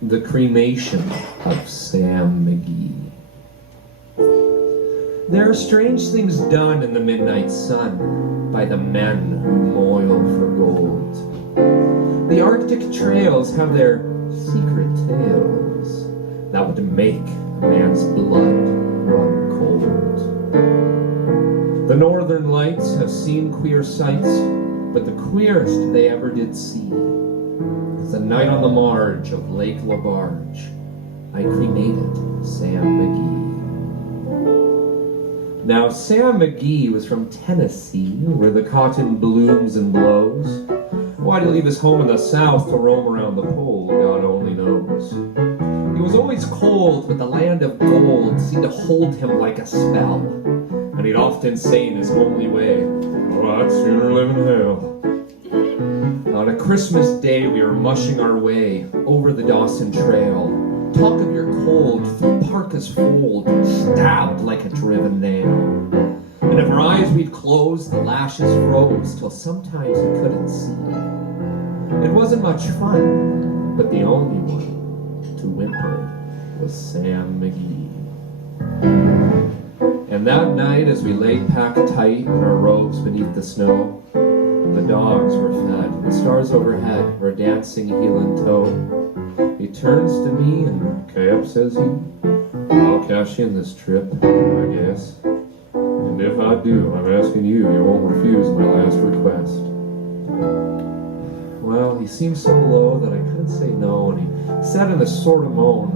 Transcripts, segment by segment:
The Cremation of Sam McGee. There are strange things done in the midnight sun by the men who moil for gold. The Arctic trails have their secret tales that would make a man's blood run cold. The Northern Lights have seen queer sights, but the queerest they ever did see is a night on the marge of Lake LaBarge. I cremated Sam McGee. Now, Sam McGee was from Tennessee, where the cotton blooms and blows. Why to leave his home in the South to roam around the pole, God only knows. He was always cold, but the land of gold seemed to hold him like a spell. And he'd often say in his homely way, "Oh, I'd sooner live in hell." On a Christmas day, we were mushing our way over the Dawson Trail. Talk of your cold, through parka's fold, stabbed like a driven nail. And if our eyes we'd close, the lashes froze, till sometimes we couldn't see. It wasn't much fun, but the only one to whimper was Sam McGee. And that night, as we lay packed tight in our robes beneath the snow, the dogs were fed, the stars overhead were dancing heel and toe. He turns to me and, "Cap," says he, "I'll cash in this trip, I guess. And if I do, I'm asking you won't refuse my last request." Well, he seemed so low that I couldn't say no, and he said in a sort of moan,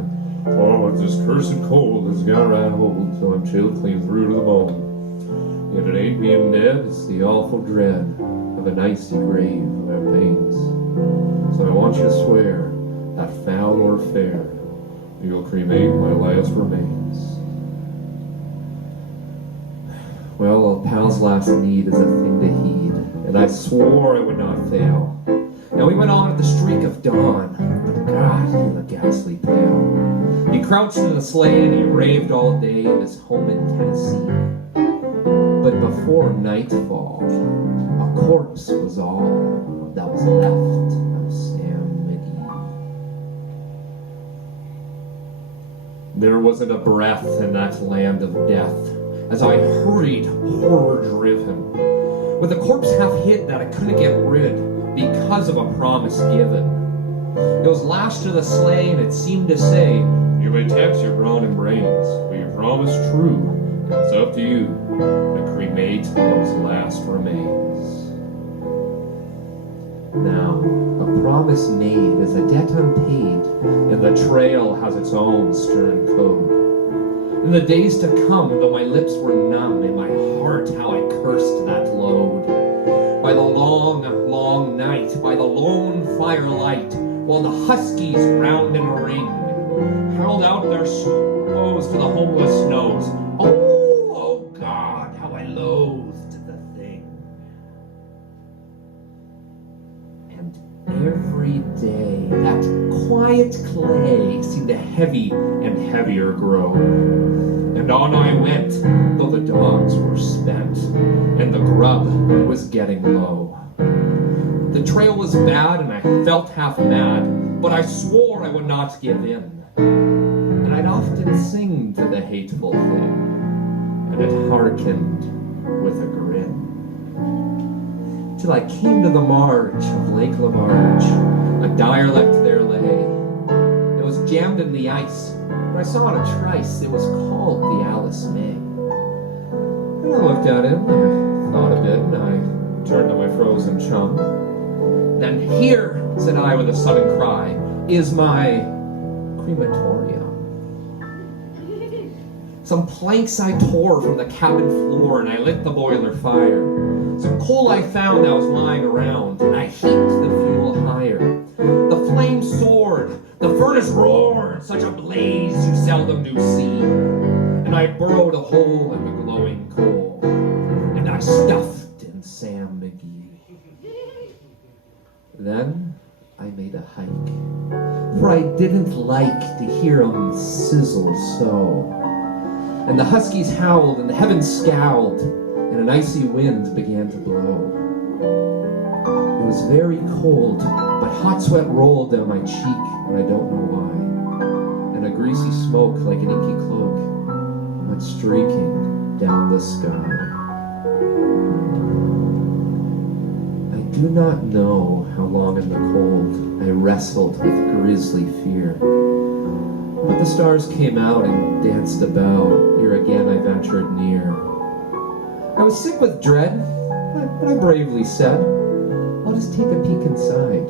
"Oh, it's this cursed cold that's got right hold, so I'm chilled clean through to the bone. Yet it ain't being dead, it's the awful dread of an icy grave without pains. So I want you to swear that foul or fair, you'll cremate my last remains." Well, a pal's last need is a thing to heed, and I swore I would not fail. Now we went on at the streak of dawn, but God, he looked ghastly pale. He crouched in the sleigh and he raved all day of his home in Tennessee. But before nightfall, a corpse was all that was left of Sam McGee. There wasn't a breath in that land of death as I hurried, horror-driven, with a corpse half hid that I couldn't get rid because of a promise given. It was lashed to the sleigh and it seemed to say, "You may tax your brawn and brains, but your promise true, and it's up to you to cremate those last remains." Now, a promise made is a debt unpaid, and the trail has its own stern code. In the days to come, though my lips were numb, in my heart how I cursed that load. By the long, long night, by the lone firelight, while the huskies round in a ring held out their slows to the homeless snows. Oh God, how I loathed the thing. And every day that quiet clay seemed to heavy and heavier grow. And on I went, though the dogs were spent, and the grub was getting low. The trail was bad, and I felt half mad, but I swore I would not give in. And I'd often sing to the hateful thing, and it hearkened with a grin. Till I came to the marge of Lake LaBarge, a derelict there lay. It was jammed in the ice, but I saw in a trice it was called the Alice May. And I looked at him, and I thought a bit, and I turned to my frozen chum. "Then here," said I with a sudden cry, "is my crematorium." Some planks I tore from the cabin floor, and I lit the boiler fire. Some coal I found that was lying around, and I heaped the fuel higher. The flame soared, the furnace roared, such a blaze you seldom do see. And I burrowed a hole in the glowing coal, and I stuffed in Sam McGee. Then I made a hike, for I didn't like to hear 'em sizzle so. And the huskies howled, and the heavens scowled, and an icy wind began to blow. It was very cold, but hot sweat rolled down my cheek, and I don't know why. greasy smoke like an inky cloak went streaking down the sky. I do not know how long in the cold I wrestled with grisly fear, but the stars came out and danced about, ere again I ventured near. I was sick with dread, but I bravely said, I'll just take a peek inside.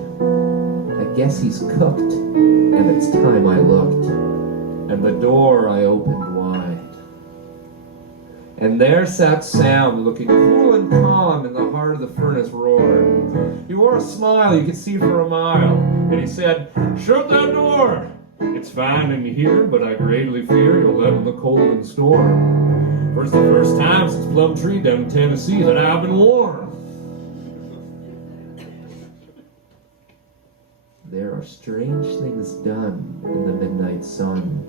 I guess he's cooked, and it's time I looked. And the door I opened wide. And there sat Sam, looking cool and calm in the heart of the furnace roar. He wore a smile you could see for a mile, and he said, "Shut that door! It's fine in here, but I greatly fear you'll let in the cold and storm. For it's the first time since Plum Tree down in Tennessee that I've been warm." There are strange things done in the midnight sun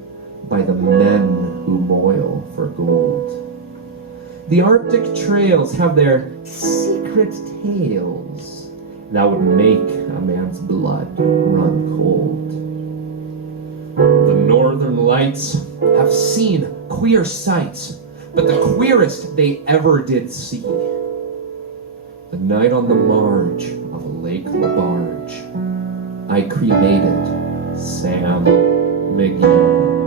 by the men who moil for gold. The Arctic trails have their secret tales that would make a man's blood run cold. The northern lights have seen queer sights, but the queerest they ever did see. The night on the marge of Lake LaBarge, I cremated Sam McGee.